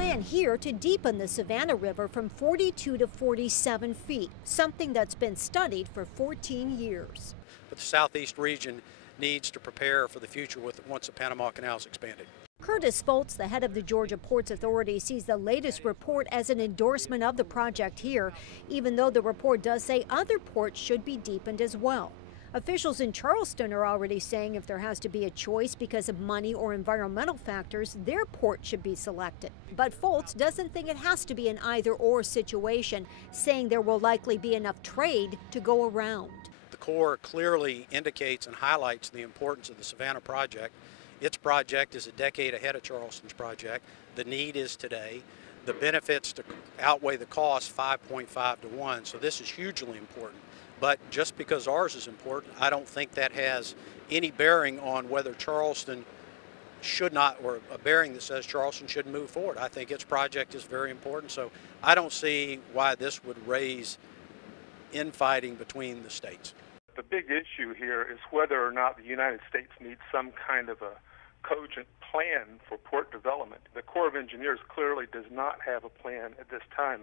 plan here to deepen the Savannah River from 42 to 47 feet, something that's been studied for 14 years. But the southeast region needs to prepare for the future once the Panama Canal is expanded. Curtis Foltz, the head of the Georgia Ports Authority, sees the latest report as an endorsement of the project here, even though the report does say other ports should be deepened as well. Officials in Charleston are already saying if there has to be a choice because of money or environmental factors, their port should be selected. But Foltz doesn't think it has to be an either-or situation, saying there will likely be enough trade to go around. The Corps clearly indicates and highlights the importance of the Savannah project. Its project is a decade ahead of Charleston's project. The need is today. The benefits to outweigh the cost 5.5 to 1, so this is hugely important. But just because ours is important, I don't think that has any bearing on whether Charleston should not, or a bearing that says Charleston shouldn't move forward. I think its project is very important, so I don't see why this would raise infighting between the states. The big issue here is whether or not the United States needs some kind of a cogent plan for port development. The Corps of Engineers clearly does not have a plan at this time.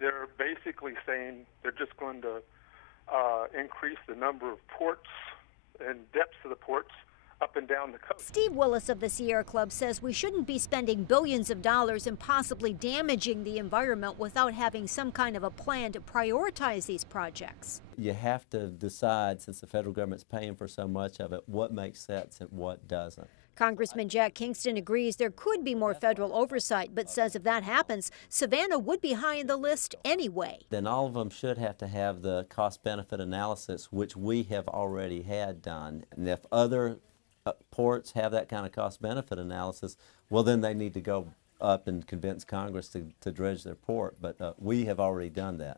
They're basically saying they're just going to increase the number of ports and depths of the ports up and down the coast. Steve Willis of the Sierra Club says we shouldn't be spending billions of dollars and possibly damaging the environment without having some kind of a plan to prioritize these projects. You have to decide, since the federal government's paying for so much of it, what makes sense and what doesn't. Congressman Jack Kingston agrees there could be more federal oversight, but says if that happens, Savannah would be high in the list anyway. Then all of them should have to have the cost-benefit analysis, which we have already had done. And if other ports have that kind of cost-benefit analysis, well, then they need to go up and convince Congress to dredge their port. But we have already done that.